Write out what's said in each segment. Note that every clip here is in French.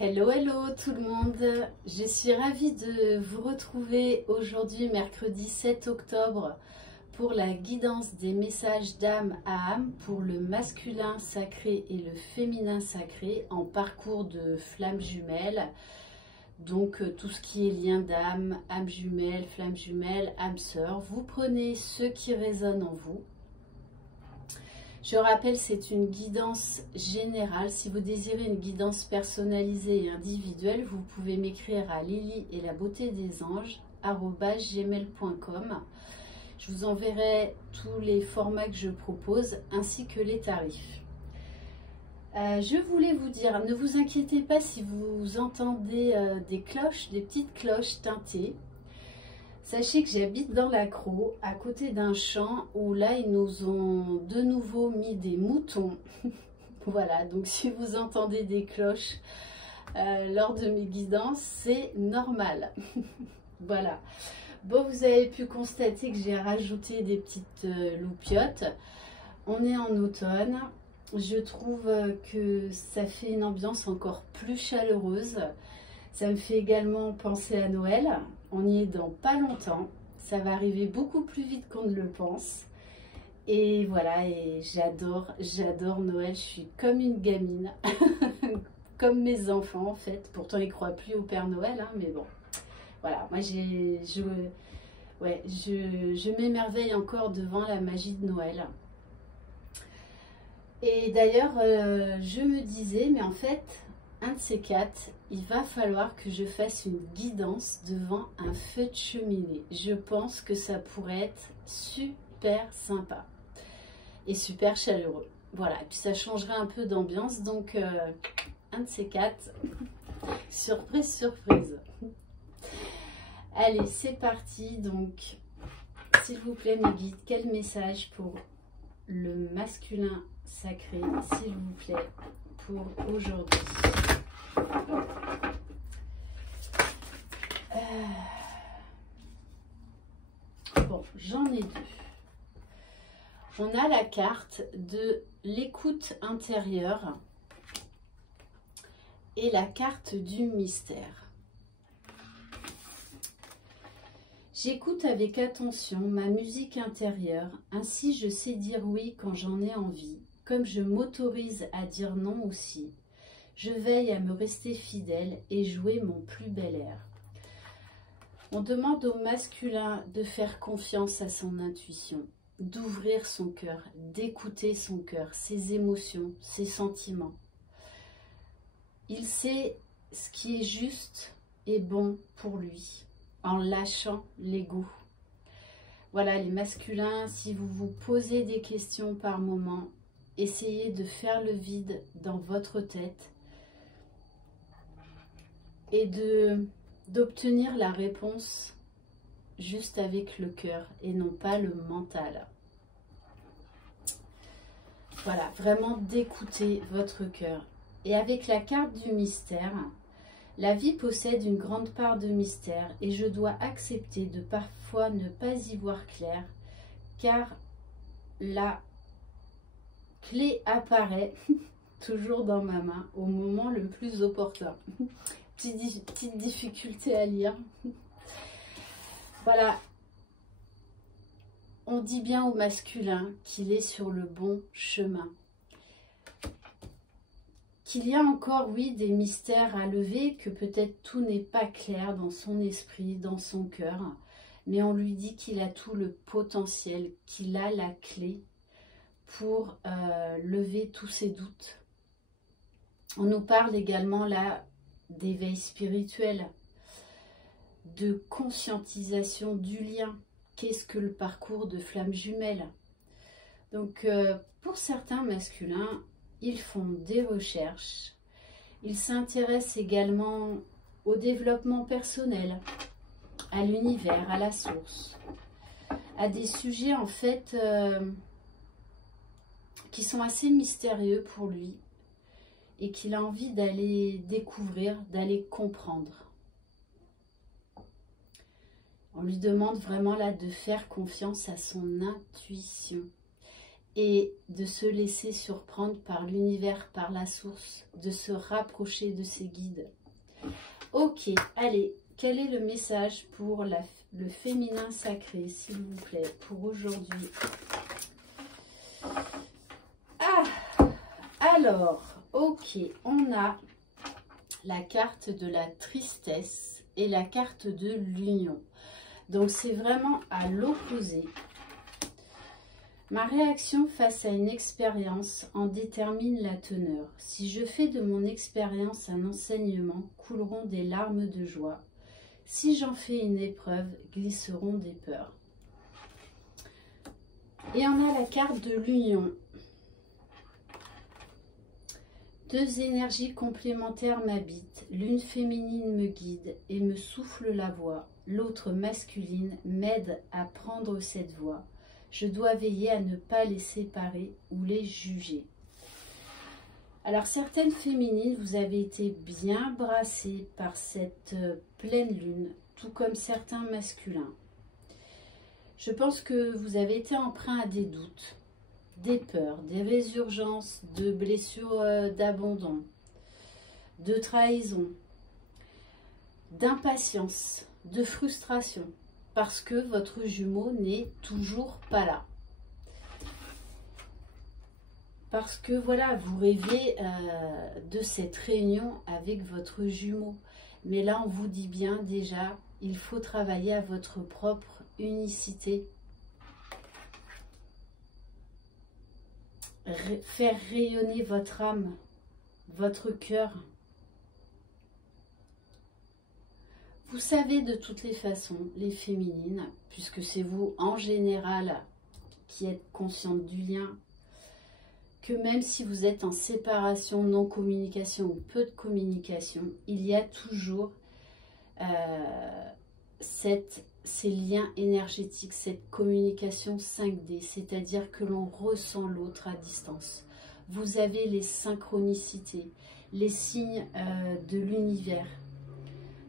Hello, hello tout le monde. Je suis ravie de vous retrouver aujourd'hui, mercredi 7 octobre, pour la guidance des messages d'âme à âme pour le masculin sacré et le féminin sacré en parcours de flamme jumelle. Donc tout ce qui est lien d'âme, âme jumelle, flamme jumelle, âme sœur. Vous prenez ce qui résonne en vous. Je rappelle, c'est une guidance générale. Si vous désirez une guidance personnalisée et individuelle, vous pouvez m'écrire à Lily et la beauté des anges @gmail.com. Je vous enverrai tous les formats que je propose ainsi que les tarifs. Je voulais vous dire, ne vous inquiétez pas si vous entendez des cloches, des petites cloches teintées. Sachez que j'habite dans l'Accro, à côté d'un champ où là, ils nous ont de nouveau mis des moutons. Voilà, donc si vous entendez des cloches lors de mes guidances, c'est normal. Voilà. Bon, vous avez pu constater que j'ai rajouté des petites loupiottes. On est en automne. Je trouve que ça fait une ambiance encore plus chaleureuse. Ça me fait également penser à Noël. On y est dans pas longtemps. Ça va arriver beaucoup plus vite qu'on ne le pense. Et voilà, et j'adore Noël. Je suis comme une gamine. Comme mes enfants en fait. Pourtant, ils ne croient plus au Père Noël, hein, mais bon. Voilà, moi je m'émerveille encore devant la magie de Noël. Et d'ailleurs, je me disais, mais en fait, un de ces quatre, il va falloir que je fasse une guidance devant un feu de cheminée. Je pense que ça pourrait être super sympa et super chaleureux. Voilà, et puis ça changerait un peu d'ambiance, donc un de ces quatre, surprise, surprise. Allez, c'est parti. Donc, s'il vous plaît, mes guides, quel message pour le masculin sacré, s'il vous plaît, pour aujourd'hui? Bon, j'en ai deux. On a la carte de l'écoute intérieure et la carte du mystère. J'écoute avec attention ma musique intérieure, ainsi je sais dire oui quand j'en ai envie, comme je m'autorise à dire non aussi. Je veille à me rester fidèle et jouer mon plus bel air. On demande au masculin de faire confiance à son intuition, d'ouvrir son cœur, d'écouter son cœur, ses émotions, ses sentiments. Il sait ce qui est juste et bon pour lui, en lâchant l'ego. Voilà, les masculins, si vous vous posez des questions par moment, essayez de faire le vide dans votre tête et d'obtenir la réponse juste avec le cœur et non pas le mental. Voilà, vraiment d'écouter votre cœur. Et avec la carte du mystère, la vie possède une grande part de mystère et je dois accepter de parfois ne pas y voir clair, car la clé apparaît toujours dans ma main au moment le plus opportun. Petite difficulté à lire. Voilà. On dit bien au masculin qu'il est sur le bon chemin. Qu'il y a encore, oui, des mystères à lever, que peut-être tout n'est pas clair dans son esprit, dans son cœur, mais on lui dit qu'il a tout le potentiel, qu'il a la clé pour lever tous ses doutes. On nous parle également là d'éveil spirituel, de conscientisation du lien. Qu'est-ce que le parcours de flamme jumelle? Donc, pour certains masculins, ils font des recherches. Ils s'intéressent également au développement personnel, à l'univers, à la source, à des sujets en fait qui sont assez mystérieux pour lui et qu'il a envie d'aller découvrir, d'aller comprendre. On lui demande vraiment là de faire confiance à son intuition. et de se laisser surprendre par l'univers, par la source, de se rapprocher de ses guides. Ok, allez, quel est le message pour le féminin sacré, s'il vous plaît, pour aujourd'hui? Ah, alors, ok, on a la carte de la tristesse et la carte de l'union. Donc, c'est vraiment à l'opposé. Ma réaction face à une expérience en détermine la teneur. Si je fais de mon expérience un enseignement, couleront des larmes de joie. Si j'en fais une épreuve, glisseront des peurs. Et on a la carte de l'union. Deux énergies complémentaires m'habitent. L'une féminine me guide et me souffle la voix. L'autre masculine m'aide à prendre cette voie. Je dois veiller à ne pas les séparer ou les juger. Alors, certaines féminines, vous avez été bien brassées par cette pleine lune, tout comme certains masculins. Je pense que vous avez été emprunt à des doutes, des peurs, des résurgences, de blessures d'abandon, de trahison, d'impatience, de frustration. Parce que votre jumeau n'est toujours pas là. Parce que voilà, vous rêvez de cette réunion avec votre jumeau. Mais là, on vous dit bien déjà, il faut travailler à votre propre unicité. Faire rayonner votre âme, votre cœur. Vous savez de toutes les façons, les féminines, puisque c'est vous en général qui êtes consciente du lien, que même si vous êtes en séparation, non-communication ou peu de communication, il y a toujours ces liens énergétiques, cette communication 5D, c'est-à-dire que l'on ressent l'autre à distance. Vous avez les synchronicités, les signes de l'univers.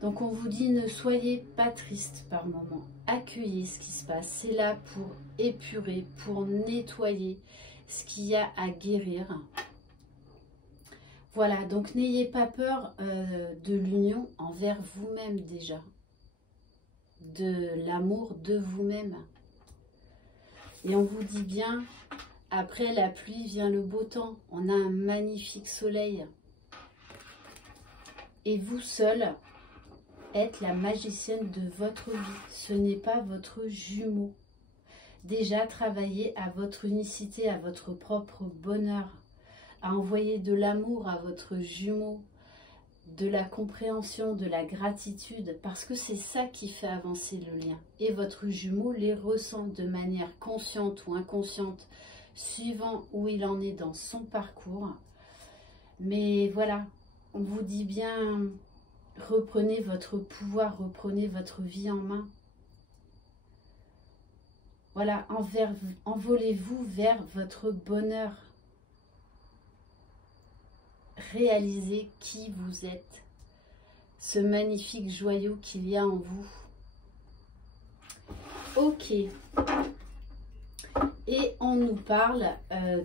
Donc on vous dit, ne soyez pas triste par moment, accueillez ce qui se passe. C'est là pour épurer, pour nettoyer ce qu'il y a à guérir. Voilà, donc n'ayez pas peur de l'union envers vous-même déjà, de l'amour de vous-même. Et on vous dit bien, après la pluie vient le beau temps, on a un magnifique soleil. Et vous seul êtes la magicienne de votre vie, ce n'est pas votre jumeau. Déjà, travaillez à votre unicité, à votre propre bonheur, à envoyer de l'amour à votre jumeau, de la compréhension, de la gratitude, parce que c'est ça qui fait avancer le lien. Et votre jumeau les ressent de manière consciente ou inconsciente, suivant où il en est dans son parcours. Mais voilà, on vous dit bien... Reprenez votre pouvoir, reprenez votre vie en main. Voilà, envolez-vous vers votre bonheur. Réalisez qui vous êtes, ce magnifique joyau qu'il y a en vous. Ok. Et on nous parle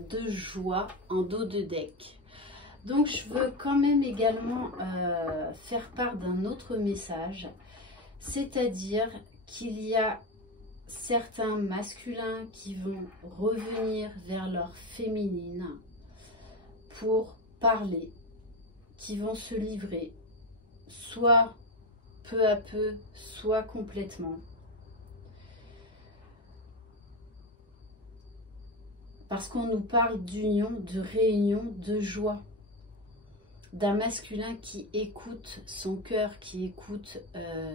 de joie en dos de deck. Donc, je veux quand même également faire part d'un autre message, c'est-à-dire qu'il y a certains masculins qui vont revenir vers leur féminine pour parler, qui vont se livrer, soit peu à peu, soit complètement. Parce qu'on nous parle d'union, de réunion, de joie. D'un masculin qui écoute son cœur, qui écoute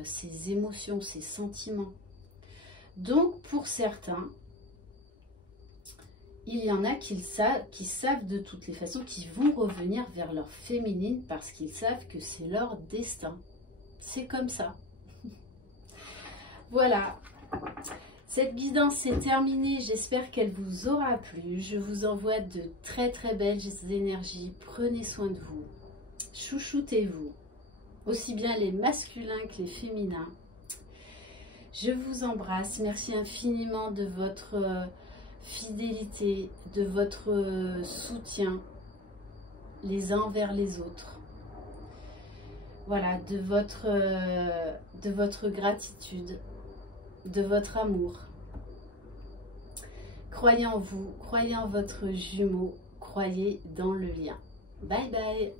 ses émotions, ses sentiments. Donc, pour certains, il y en a qui savent de toutes les façons, qui vont revenir vers leur féminine parce qu'ils savent que c'est leur destin. C'est comme ça. Voilà. Cette guidance est terminée. J'espère qu'elle vous aura plu. Je vous envoie de très très belles énergies. Prenez soin de vous. Chouchoutez-vous, aussi bien les masculins que les féminins. Je vous embrasse, merci infiniment de votre fidélité, de votre soutien les uns envers les autres. Voilà, de votre gratitude, de votre amour. Croyez en vous, croyez en votre jumeau, croyez dans le lien. Bye bye.